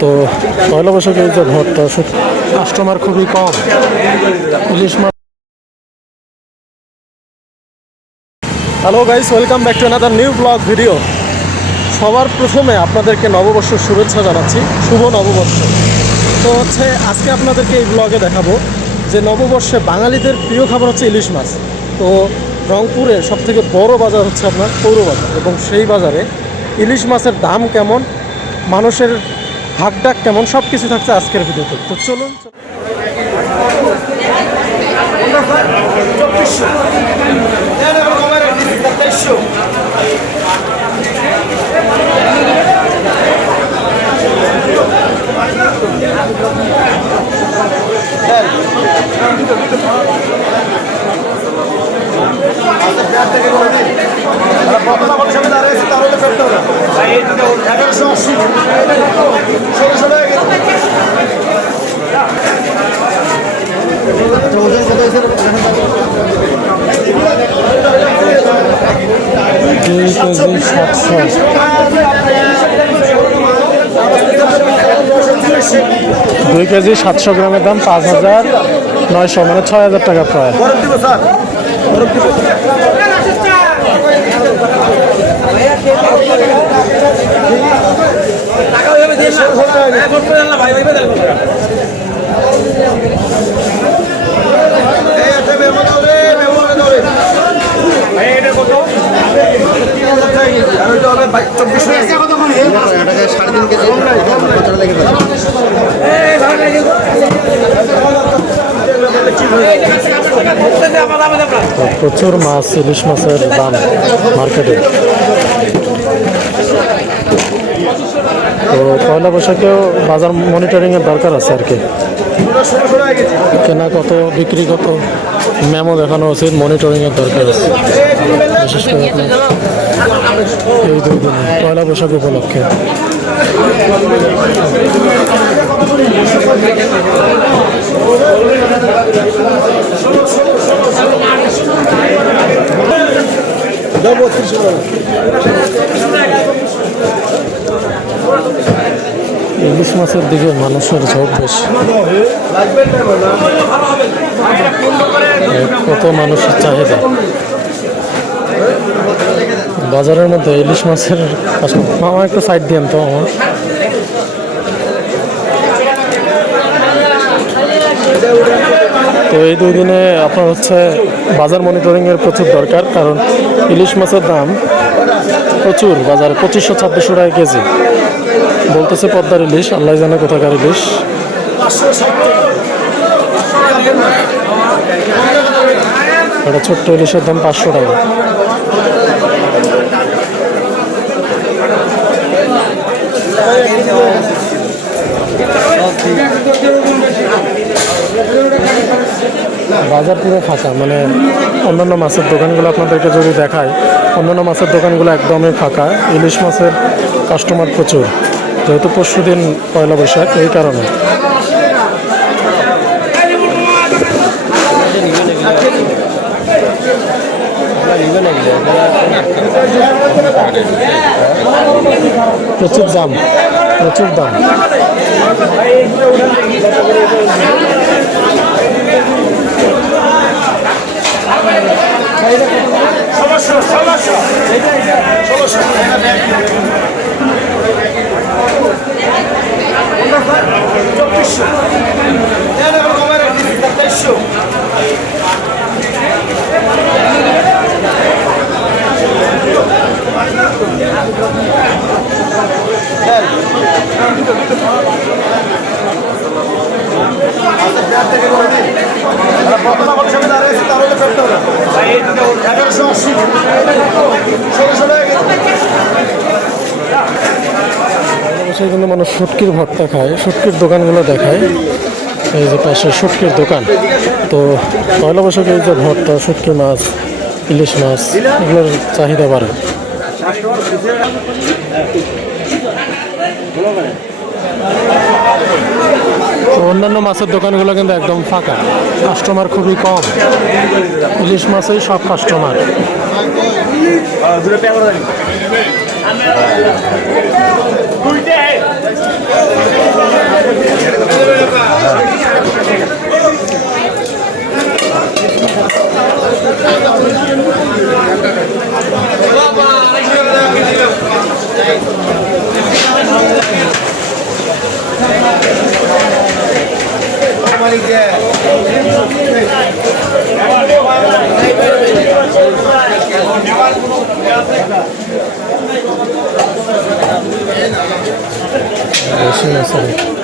তো পয়লা বৈশাখে এই যে ভোটটা কাস্টমার খুবই কম। ইলিশ মাছ। Hello guys, welcome back to another new blog video. সবার প্রথমে আপনাদেরকে নববর্ষের শুভেচ্ছা জানাচ্ছি, শুভ নববর্ষ। তো আজকে আপনাদেরকে এই ব্লগে দেখাবো যে নববর্ষে বাঙালিদের প্রিয় খাবার হচ্ছে ইলিশ মাছ। তো রংপুরের সবথেকে বড় বাজার হচ্ছে আপনার পৌর বাজার, এবং সেই বাজারে ইলিশ মাছের দাম কেমন, মানুষের হাকডাক কেমন, সব কিছু থাকছে আজকের ভিডিওতে। তো চলুন। 2 কেজি 700 গ্রামের দাম 5,900, মানে 6,000 টাকা প্রায়। প্রচুর মাছ, ইলিশ মাছের দাম মার্কেটে। তো পয়লা বৈশাখেও বাজার মনিটরিংয়ের দরকার আছে আর কি। কেনা কত, বিক্রি কত, মেমো দেখানো উচিত, মনিটরিংয়ের দরকার আছে, বিশেষ করে এই 2 দিনে পয়লা বৈশাখ উপলক্ষে। ইলিশ মাছের দিকে মানুষের ঝোঁক বেশি। কত মানুষের চাহিদা বাজারের মধ্যে ইলিশ মাছের। মামা একটু সাইড দিন তো আমার। তো এই 2 দিনে আপনার বাজার মনিটরিংয়ের প্রচুর দরকার, কারণ ইলিশ মাছের দাম প্রচুর বাজারে 2500-2600 টাকা কেজি বলতেছে। পদ্মার ইলিশ, আল্লাহ জানে কোথাকার ইলিশ। এটা ছোট্ট ইলিশের দাম 500 টাকা। বাজার পুরো ফাঁকা, মানে অন্যান্য মাছের দোকানগুলো আপনাদেরকে যদি দেখায়, অন্যান্য মাছের দোকানগুলো একদমই ফাঁকা। ইলিশ মাছের কাস্টমার প্রচুর, যেহেতু পরশুদিন পয়লা বৈশাখ, এই কারণে। প্রচুর দাম, প্রচুর দাম। কিন্তু মানুষ শুটকির ভর্তা খায়, শুটকির দোকানগুলো দেখায়। এই যে পাশে শুটকির দোকান। তো পয়লা বৈশাখে এই যে ভর্তা, শুটকি মাছ, ইলিশ মাছ, এগুলোর চাহিদা বাড়ে। তো অন্যান্য মাছের দোকানগুলো কিন্তু একদম ফাঁকা, কাস্টমার খুবই কম। ইলিশ মাছেই সব কাস্টমার। বেশি আছে।